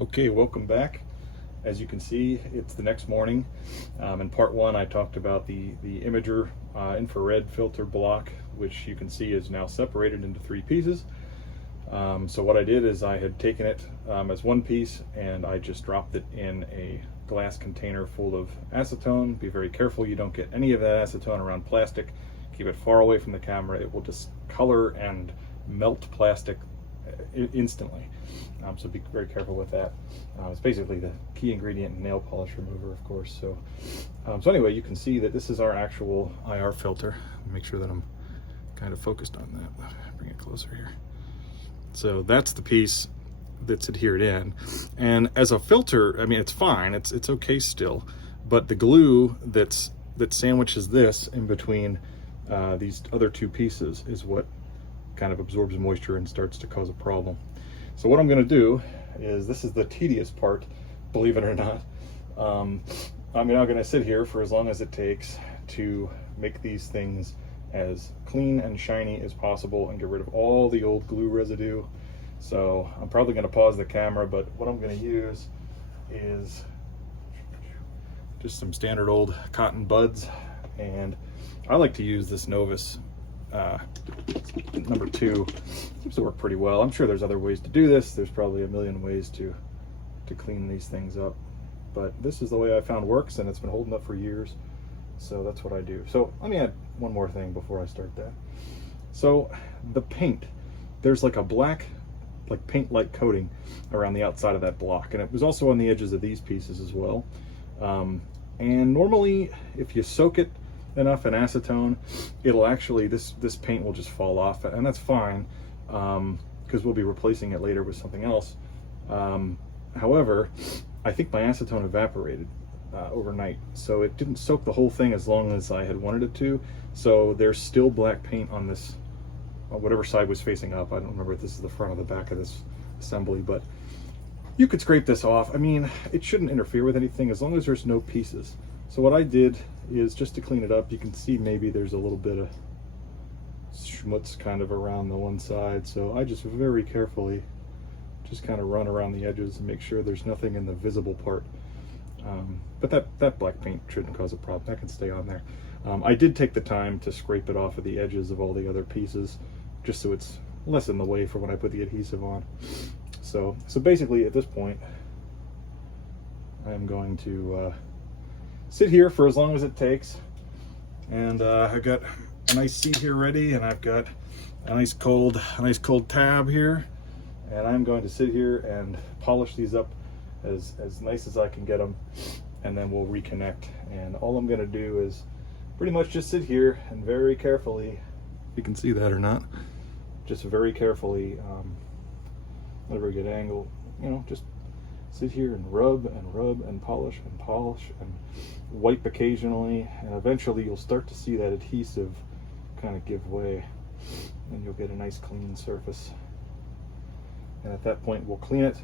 Okay, welcome back. As you can see, it's the next morning. In part one, I talked about the Imager infrared filter block, which you can see is now separated into three pieces. So what I did is I had taken it as one piece and I just dropped it in a glass container full of acetone. Be very careful you don't get any of that acetone around plastic. Keep it far away from the camera. It will discolor and melt plastic instantly. So be very careful with that. It's basically the key ingredient in nail polish remover, of course. So anyway, you can see that this is our actual IR filter. Make sure that I'm kind of focused on that. Bring it closer here. So that's the piece that's adhered in. And as a filter, I mean, it's fine. It's okay still. But the glue that sandwiches this in between these other two pieces is what kind of absorbs moisture and starts to cause a problem. So what I'm going to do is, this is the tedious part, believe it or not. I'm now going to sit here for as long as it takes to make these things as clean and shiny as possible and get rid of all the old glue residue. So I'm probably going to pause the camera, but what I'm going to use is just some standard old cotton buds, and I like to use this Novus number 2. Seems to work pretty well. I'm sure there's other ways to do this. There's probably a million ways to clean these things up, but this is the way I found works, and it's been holding up for years. So that's what I do. So let me add one more thing before I start that. So the paint, there's like a black, like paint-like coating around the outside of that block, and it was also on the edges of these pieces as well. And normally, if you soak it enough in acetone, it'll actually, this paint will just fall off, and that's fine, because we'll be replacing it later with something else. However, I think my acetone evaporated overnight, so it didn't soak the whole thing as long as I had wanted it to. So there's still black paint on this, whatever side was facing up. I don't remember if this is the front or the back of this assembly, but you could scrape this off. I mean, it shouldn't interfere with anything as long as there's no pieces. So what I did is, just to clean it up, you can see maybe there's a little bit of schmutz kind of around the one side. So I just very carefully just kind of run around the edges and make sure there's nothing in the visible part. But that black paint shouldn't cause a problem. That can stay on there. I did take the time to scrape it off of the edges of all the other pieces, just so it's less in the way for when I put the adhesive on. So basically at this point, I'm going to sit here for as long as it takes. And I've got a nice seat here ready, and I've got a nice cold tab here. And I'm going to sit here and polish these up as nice as I can get them, and then we'll reconnect. And all I'm going to do is pretty much just sit here and very carefully, if you can see that or not, just very carefully, not a very good angle, you know, just sit here and rub and polish and wipe occasionally, and eventually you'll start to see that adhesive kind of give way, and you'll get a nice clean surface. And at that point we'll clean it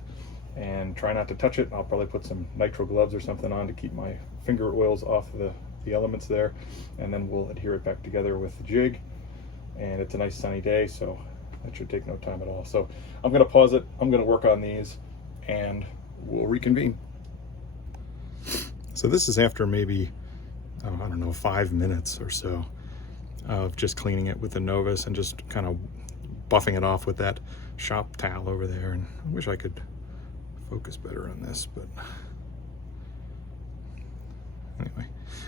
and try not to touch it. I'll probably put some nitrile gloves or something on to keep my finger oils off the elements there, and then we'll adhere it back together with the jig. And it's a nice sunny day, so that should take no time at all. So I'm going to pause it, I'm going to work on these, and we'll reconvene. So this is after maybe, I don't know, 5 minutes or so of just cleaning it with the Novus and just kind of buffing it off with that shop towel over there. And I wish I could focus better on this, but anyway.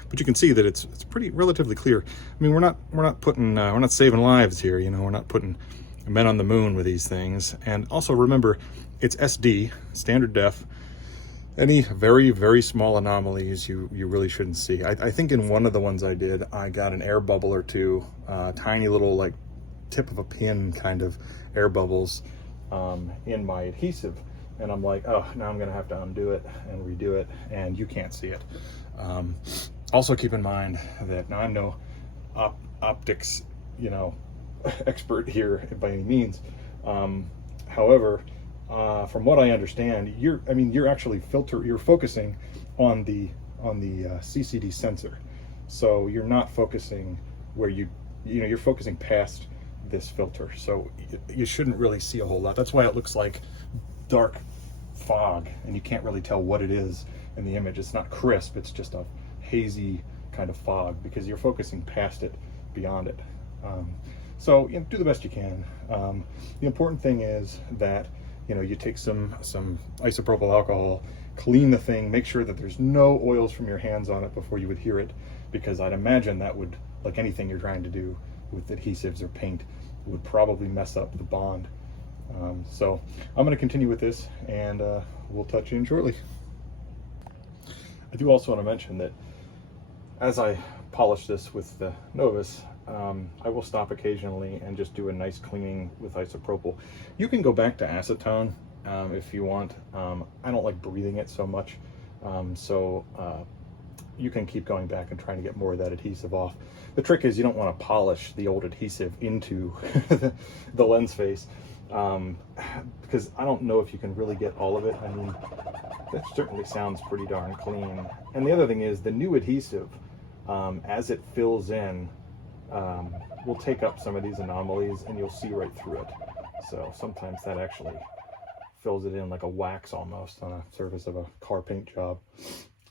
But you can see that it's pretty relatively clear. I mean, we're not saving lives here, you know. We're not putting men on the moon with these things. And also remember, it's SD, standard def. Any very, very small anomalies you really shouldn't see. I think in one of the ones I did, I got an air bubble or two, tiny little like tip of a pin kind of air bubbles in my adhesive. And I'm like, oh, now I'm gonna have to undo it and redo it, and you can't see it. Also keep in mind that now I'm no optics, you know, expert here by any means. However, from what I understand, you're actually you're focusing on the CCD sensor. So you're not focusing where you're focusing past this filter. So you shouldn't really see a whole lot. That's why it looks like dark fog, and you can't really tell what it is in the image. It's not crisp, it's just a hazy kind of fog because you're focusing past it, beyond it. So do the best you can. The important thing is that you take some isopropyl alcohol, clean the thing, make sure that there's no oils from your hands on it before you adhere it, because I'd imagine that would, like anything you're trying to do with adhesives or paint, would probably mess up the bond. So I'm going to continue with this, and we'll touch in shortly. I do also want to mention that as I polish this with the Novus, I will stop occasionally and just do a nice cleaning with isopropyl. You can go back to acetone if you want. I don't like breathing it so much, so you can keep going back and trying to get more of that adhesive off. The trick is you don't want to polish the old adhesive into the lens face, because I don't know if you can really get all of it. I mean, that certainly sounds pretty darn clean. And the other thing is the new adhesive, as it fills in, will take up some of these anomalies and you'll see right through it. So sometimes that actually fills it in like a wax almost on a surface of a car paint job.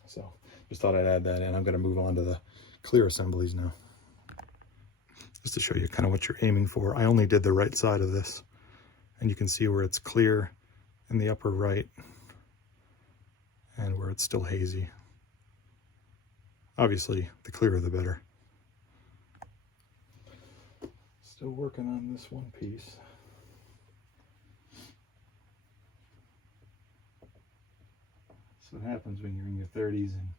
So just thought I'd add that in. I'm going to move on to the clear assemblies now, just to show you kind of what you're aiming for. I only did the right side of this, and you can see where it's clear in the upper right and where it's still hazy. Obviously, the clearer the better. Still working on this one piece. That's what happens when you're in your 30s and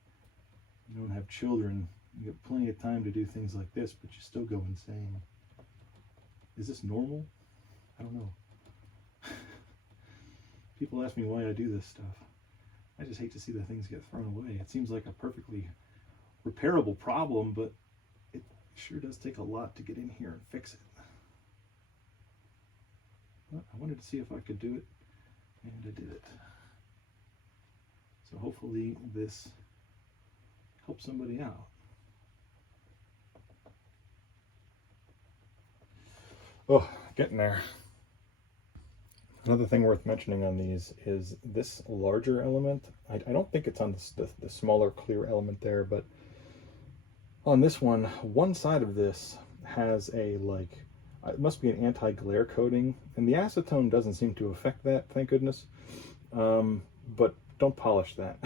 you don't have children. You get plenty of time to do things like this, but you still go insane. Is this normal? I don't know. People ask me why I do this stuff. I just hate to see the things get thrown away. It seems like a perfectly repairable problem, but it sure does take a lot to get in here and fix it. But I wanted to see if I could do it, and I did it. So hopefully this helps somebody out. Oh, getting there. Another thing worth mentioning on these is this larger element. I don't think it's on the smaller clear element there, but on this one side of this has a, like, it must be an anti-glare coating, and the acetone doesn't seem to affect that, thank goodness. But don't polish that.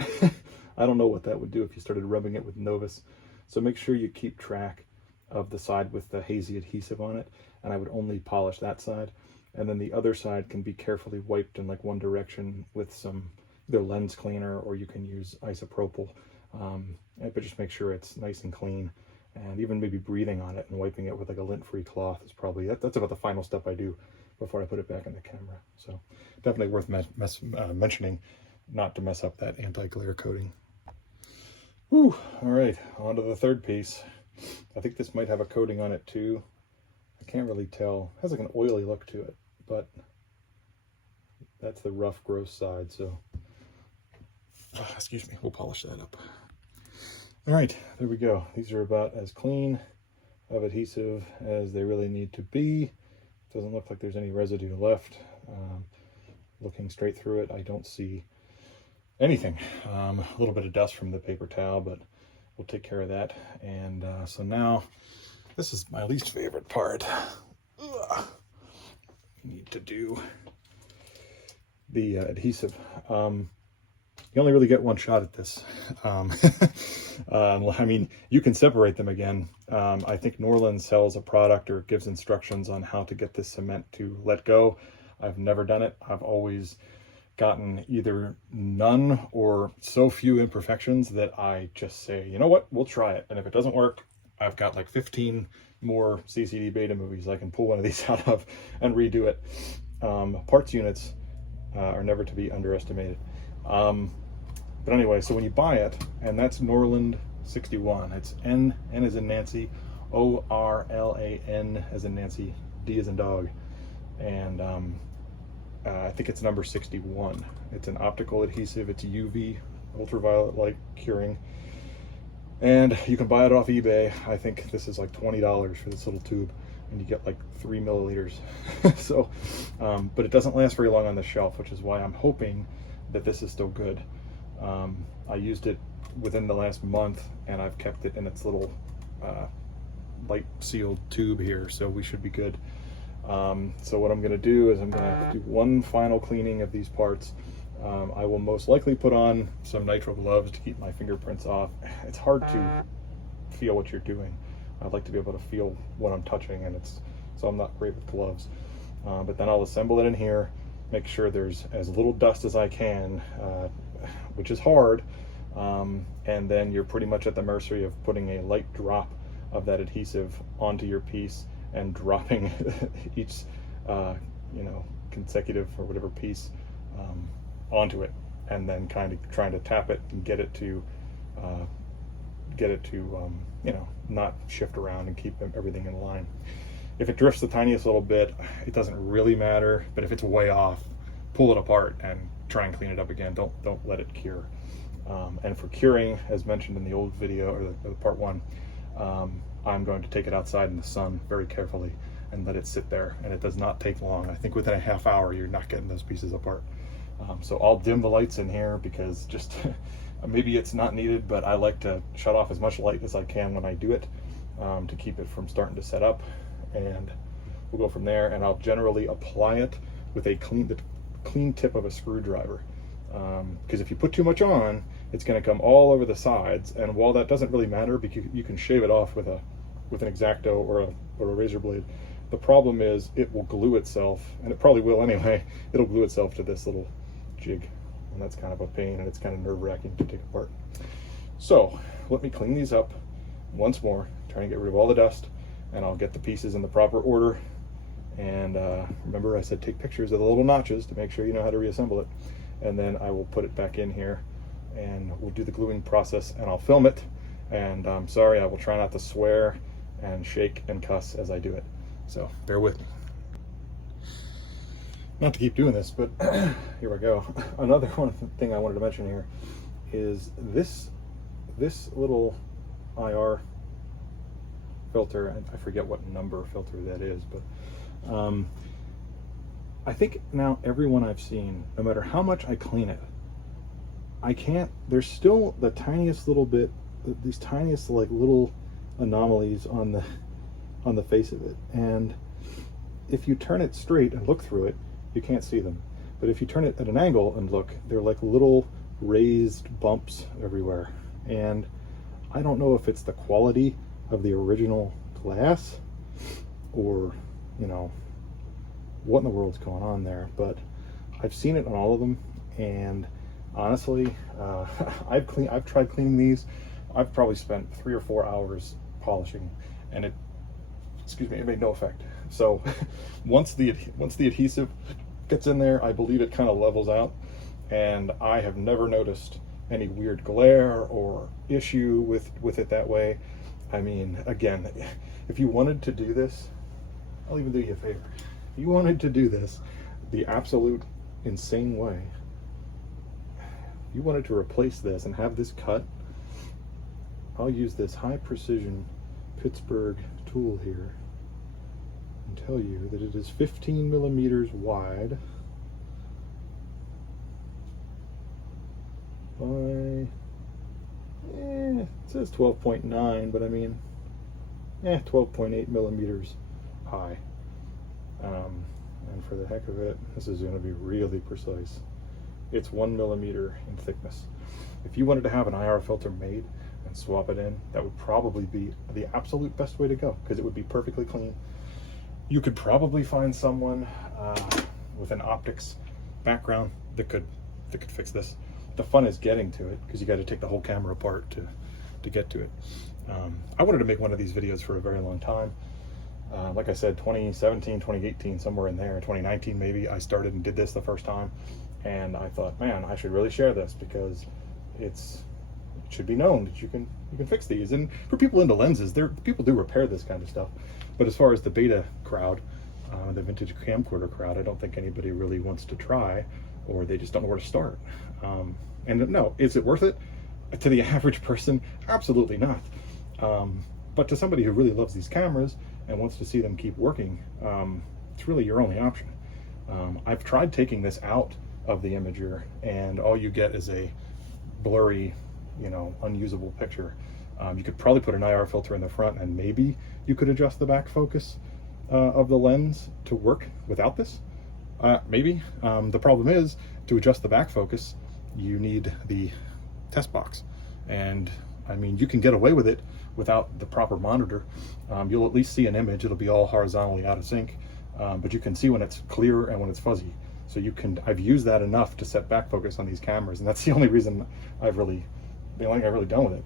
I don't know what that would do if you started rubbing it with Novus. So make sure you keep track of the side with the hazy adhesive on it, and I would only polish that side. And then the other side can be carefully wiped in like one direction with some either lens cleaner, or you can use isopropyl. But just make sure it's nice and clean, and even maybe breathing on it and wiping it with like a lint-free cloth is probably, that's about the final step I do before I put it back in the camera. So definitely worth mentioning not to mess up that anti-glare coating. Whew, all right, on to the third piece. I think this might have a coating on it too. I can't really tell. It has like an oily look to it, but that's the rough, gross side, so excuse me, we'll polish that up. All right, there we go. These are about as clean of adhesive as they really need to be. Doesn't look like there's any residue left. Looking straight through it, I don't see anything. A little bit of dust from the paper towel, but we'll take care of that. And so now, this is my least favorite part. Ugh. Need to do the adhesive. You only really get one shot at this. I mean, you can separate them again. I think Norland sells a product or gives instructions on how to get this cement to let go. I've never done it. I've always gotten either none or so few imperfections that I just say, you know what, we'll try it. And if it doesn't work, I've got like 15 more CCD Betamovies I can pull one of these out of and redo it. Parts units are never to be underestimated. But anyway, so when you buy it, and that's Norland 61, it's N as in Nancy, O-R-L-A-N as in Nancy, D as in dog. And I think it's number 61. It's an optical adhesive. It's UV, ultraviolet light curing. And you can buy it off eBay. I think this is like $20 for this little tube, and you get like 3 milliliters. So, but it doesn't last very long on the shelf, which is why I'm hoping that this is still good. I used it within the last month, and I've kept it in its little light sealed tube here, so we should be good. So what I'm going to do is I'm going to do one final cleaning of these parts. I will most likely put on some nitrile gloves to keep my fingerprints off. It's hard to feel what you're doing. I'd like to be able to feel what I'm touching, and so I'm not great with gloves. But then I'll assemble it in here, make sure there's as little dust as I can, which is hard, and then you're pretty much at the mercy of putting a light drop of that adhesive onto your piece and dropping each consecutive or whatever piece onto it, and then kind of trying to tap it and get it to not shift around and keep everything in line. If it drifts the tiniest little bit, it doesn't really matter, but if it's way off, pull it apart and try and clean it up again. Don't let it cure. And for curing, as mentioned in the old video, or the part one, I'm going to take it outside in the sun very carefully and let it sit there, and it does not take long. I think within a half hour you're not getting those pieces apart. So I'll dim the lights in here because just maybe it's not needed, but I like to shut off as much light as I can when I do it, to keep it from starting to set up, and we'll go from there. And I'll generally apply it with the clean tip of a screwdriver, because if you put too much on, it's going to come all over the sides, and while that doesn't really matter because you can shave it off with an X-Acto or a razor blade, the problem is it will glue itself, and it probably will anyway. It'll glue itself to this little jig, and that's kind of a pain, and it's kind of nerve-wracking to take apart. So let me clean these up once more, try and get rid of all the dust, and I'll get the pieces in the proper order. And remember I said take pictures of the little notches to make sure you know how to reassemble it, and then I will put it back in here and we'll do the gluing process, and I'll film it. And I'm sorry, I will try not to swear and shake and cuss as I do it, so bear with me. Not to keep doing this, but here we go. Another one thing I wanted to mention here is this little IR filter, and I forget what number filter that is, but I think now everyone I've seen, no matter how much I clean it, there's still the tiniest little bit, these tiniest like little anomalies on the face of it, and if you turn it straight and look through it, you can't see them. But if you turn it at an angle and look, they're like little raised bumps everywhere. And I don't know if it's the quality of the original glass or, what in the world's going on there, but I've seen it on all of them, and honestly, I've tried cleaning these. I've probably spent 3 or 4 hours polishing, and it made no effect. So once the adhesive gets in there, I believe it kind of levels out, and I have never noticed any weird glare or issue with it that way. I mean, again, if you wanted to do this, I'll even do you a favor. If you wanted to do this the absolute insane way, you wanted to replace this and have this cut, I'll use this high precision Pittsburgh tool here and tell you that it is 15 millimeters wide by, it says 12.9, but I mean, 12.8 millimeters high. And for the heck of it, this is going to be really precise. It's 1 millimeter in thickness. If you wanted to have an IR filter made and swap it in, that would probably be the absolute best way to go, because it would be perfectly clean. You could probably find someone with an optics background that could fix this. The fun is getting to it, because you got to take the whole camera apart to get to it. I wanted to make one of these videos for a very long time. Like I said, 2017, 2018, somewhere in there, 2019 maybe, I started and did this the first time, and I thought, man, I should really share this, because it should be known that you can fix these. And for people into lenses, people do repair this kind of stuff. But as far as the beta crowd, the vintage camcorder crowd, I don't think anybody really wants to try, or they just don't know where to start. And no, is it worth it? To the average person, absolutely not. But to somebody who really loves these cameras and wants to see them keep working, it's really your only option. I've tried taking this out of the imager, and all you get is a blurry, you know, unusable picture. You could probably put an IR filter in the front, and maybe you could adjust the back focus of the lens to work without this. Maybe. The problem is, to adjust the back focus, you need the test box. And I mean, you can get away with it without the proper monitor. You'll at least see an image. It'll be all horizontally out of sync, but you can see when it's clear and when it's fuzzy. So you can, I've used that enough to set back focus on these cameras, and that's the only reason I've really done with it.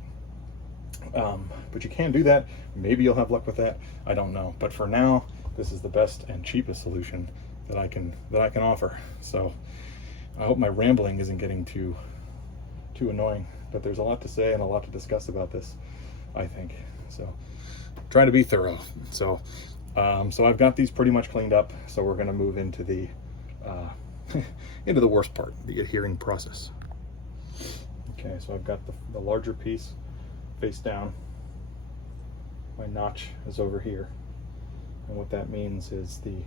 But you can do that. Maybe you'll have luck with that. I don't know. But for now, this is the best and cheapest solution that I can offer. So I hope my rambling isn't getting too annoying, but there's a lot to say and a lot to discuss about this, I think. So trying to be thorough. So I've got these pretty much cleaned up. So we're going to move into the into the worst part, the adhering process. Okay, so I've got the larger piece face down. My notch is over here, and what that means is the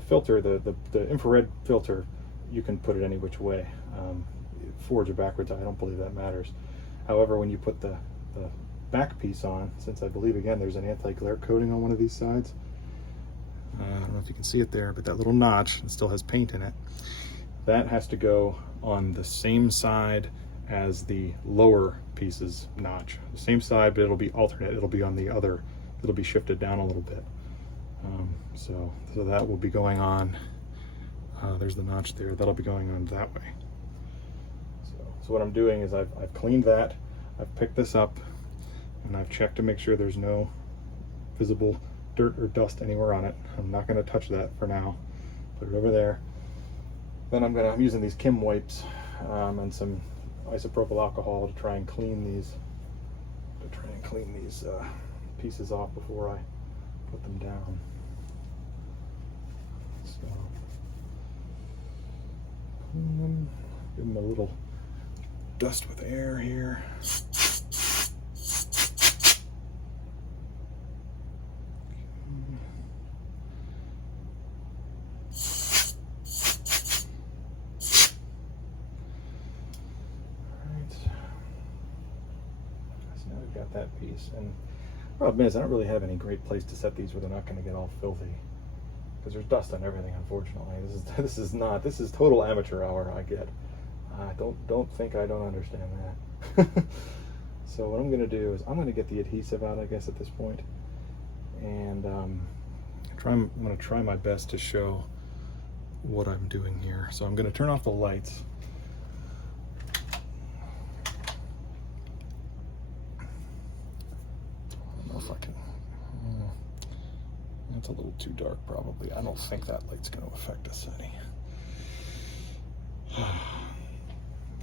filter, the infrared filter, you can put it any which way, forwards or backwards. I don't believe that matters. However, when you put the back piece on, since I believe again there's an anti-glare coating on one of these sides, I don't know if you can see it there, but that little notch, it still has paint in it, that has to go on the same side as the lower piece's notch. The same side, but it'll be alternate. It'll be on the other, it'll be shifted down a little bit. So that will be going on, there's the notch there, that'll be going on that way. So what I'm doing is I've cleaned that, I've picked this up, and I've checked to make sure there's no visible dirt or dust anywhere on it. I'm not going to touch that for now. Put it over there. Then I'm using these Kim wipes and some isopropyl alcohol to try and clean these pieces off before I put them down. So give them a little dust with air here. Got that piece, and the problem is I don't really have any great place to set these where they're not going to get all filthy, because there's dust on everything, unfortunately. This is total amateur hour I get. Don't think I don't understand that. So what I'm going to do is I'm going to get the adhesive out, I guess, at this point, and I'm going to try my best to show what I'm doing here. So I'm going to turn off the lights. If I can, it's a little too dark probably. I don't think that light's going to affect us any.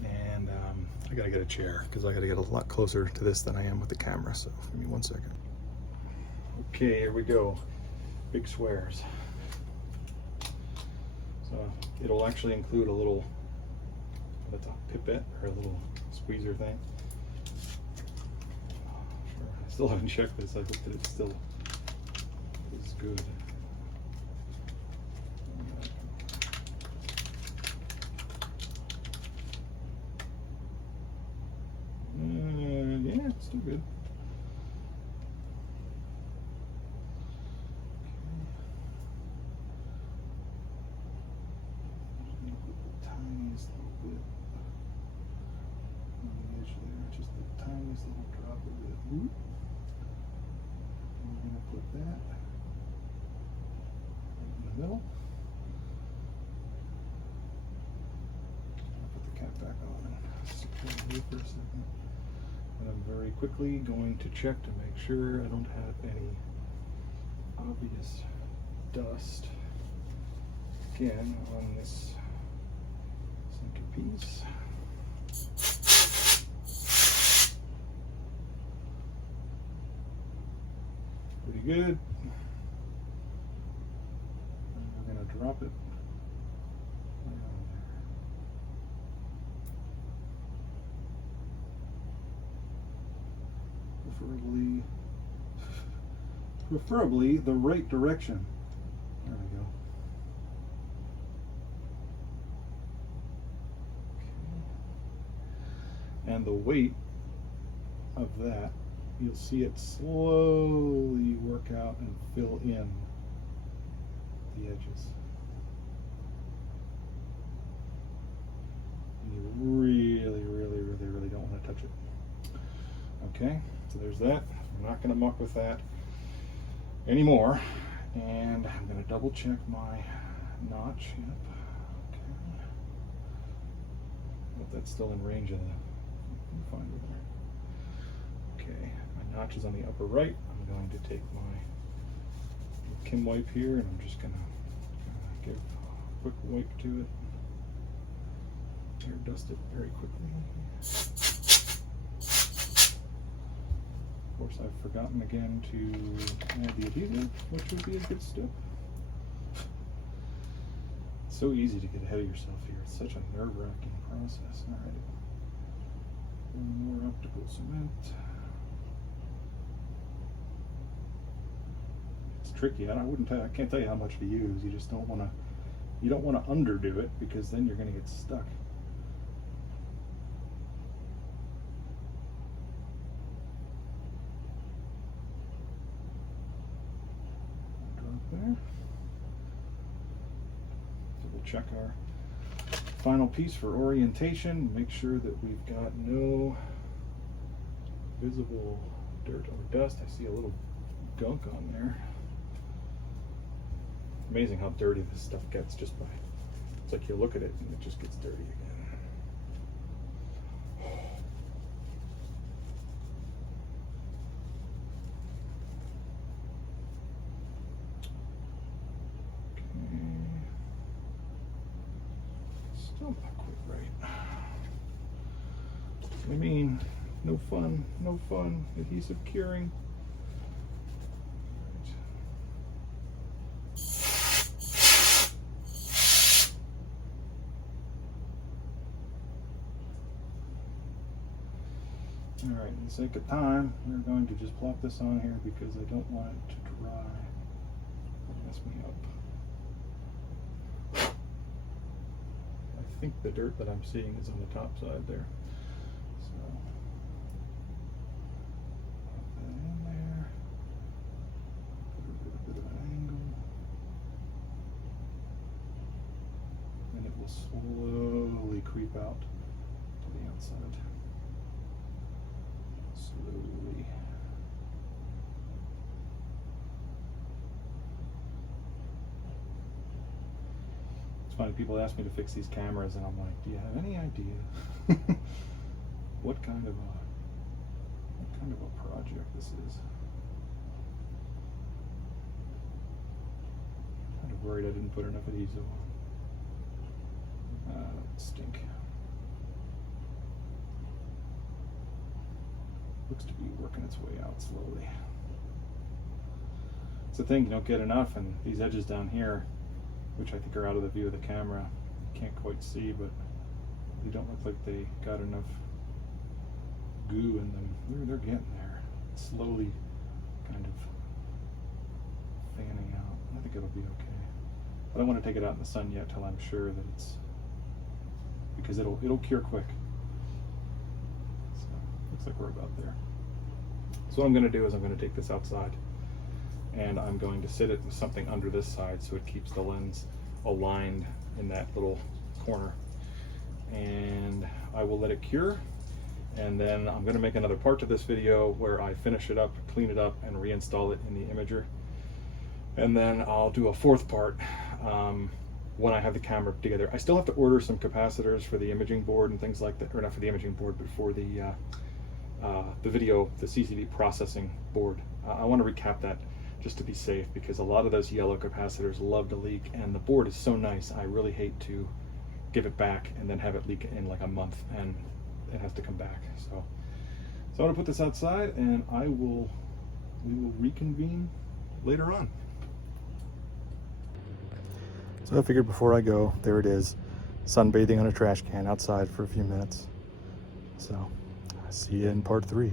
And I gotta get a chair because I gotta get a lot closer to this than I am with the camera, so give me 1 second. Okay, here we go. Big swears. So it'll actually include a little, that's a pipette or a little squeezer thing. Still haven't checked this. I hope that it still is good. Yeah, it's still good. Tiniest little bit on the edge there, just the tiniest little drop of it. We're going to put that in the middle. I'll put the cap back on and stick that here for a second. And I'm very quickly going to check to make sure I don't have any obvious dust again on this centerpiece. Pretty good. And we're going to drop it right on there. Preferably the right direction. There we go. And the weight of that, you'll see it slowly work out and fill in the edges. And you really don't want to touch it. Okay, so there's that. I'm not going to muck with that anymore. And I'm going to double check my notch. Yep. Okay. Hope that's still in range of the find it there. Okay, my notch is on the upper right. I'm going to take my Kim wipe here, and I'm just going to give a quick wipe to it. Air dust it very quickly. Of course, I've forgotten again to add the adhesive, which would be a good step. It's so easy to get ahead of yourself here. It's such a nerve-wracking process. All right. One more optical cement. It's tricky. I can't tell you how much to use. You just don't want to. You don't want to underdo it, because then you're going to get stuck. There. So we'll check our final piece for orientation. Make sure that we've got no visible dirt or dust. I see a little gunk on there. Amazing how dirty this stuff gets just by, it's like you look at it and it just gets dirty again. Still not quite right. I mean, no fun, no fun. Adhesive curing. All right, in the sake of time, we're going to just plop this on here because I don't want it to dry. It'll mess me up. I think the dirt that I'm seeing is on the top side there. So, pop that in there. Put a bit of an angle. And it will slowly creep out to the outside. Slowly. It's funny, people ask me to fix these cameras and I'm like, do you have any idea what kind of a project this is? I'm kind of worried I didn't put enough adhesive on. That would stink. Looks to be working its way out slowly. It's the thing, you don't get enough, and these edges down here, which I think are out of the view of the camera, you can't quite see, but they don't look like they got enough goo in them. They're getting there. It's slowly kind of fanning out. I think it'll be okay. I don't want to take it out in the sun yet till I'm sure that it's, because it'll cure quick. So looks like we're about there. So what I'm going to do is I'm going to take this outside and I'm going to sit it with something under this side so it keeps the lens aligned in that little corner, and I will let it cure, and then I'm going to make another part to this video where I finish it up, clean it up, and reinstall it in the imager, and then I'll do a fourth part when I have the camera together. I still have to order some capacitors for the imaging board and things like that, or not for the imaging board, but for the video, the CCD processing board. I want to recap that just to be safe, because a lot of those yellow capacitors love to leak, and the board is so nice. I really hate to give it back and then have it leak in like a month and it has to come back. So I'm gonna put this outside, and we will reconvene later on. So I figured before I go, there it is, sunbathing on a trash can outside for a few minutes. So I see you in part 3.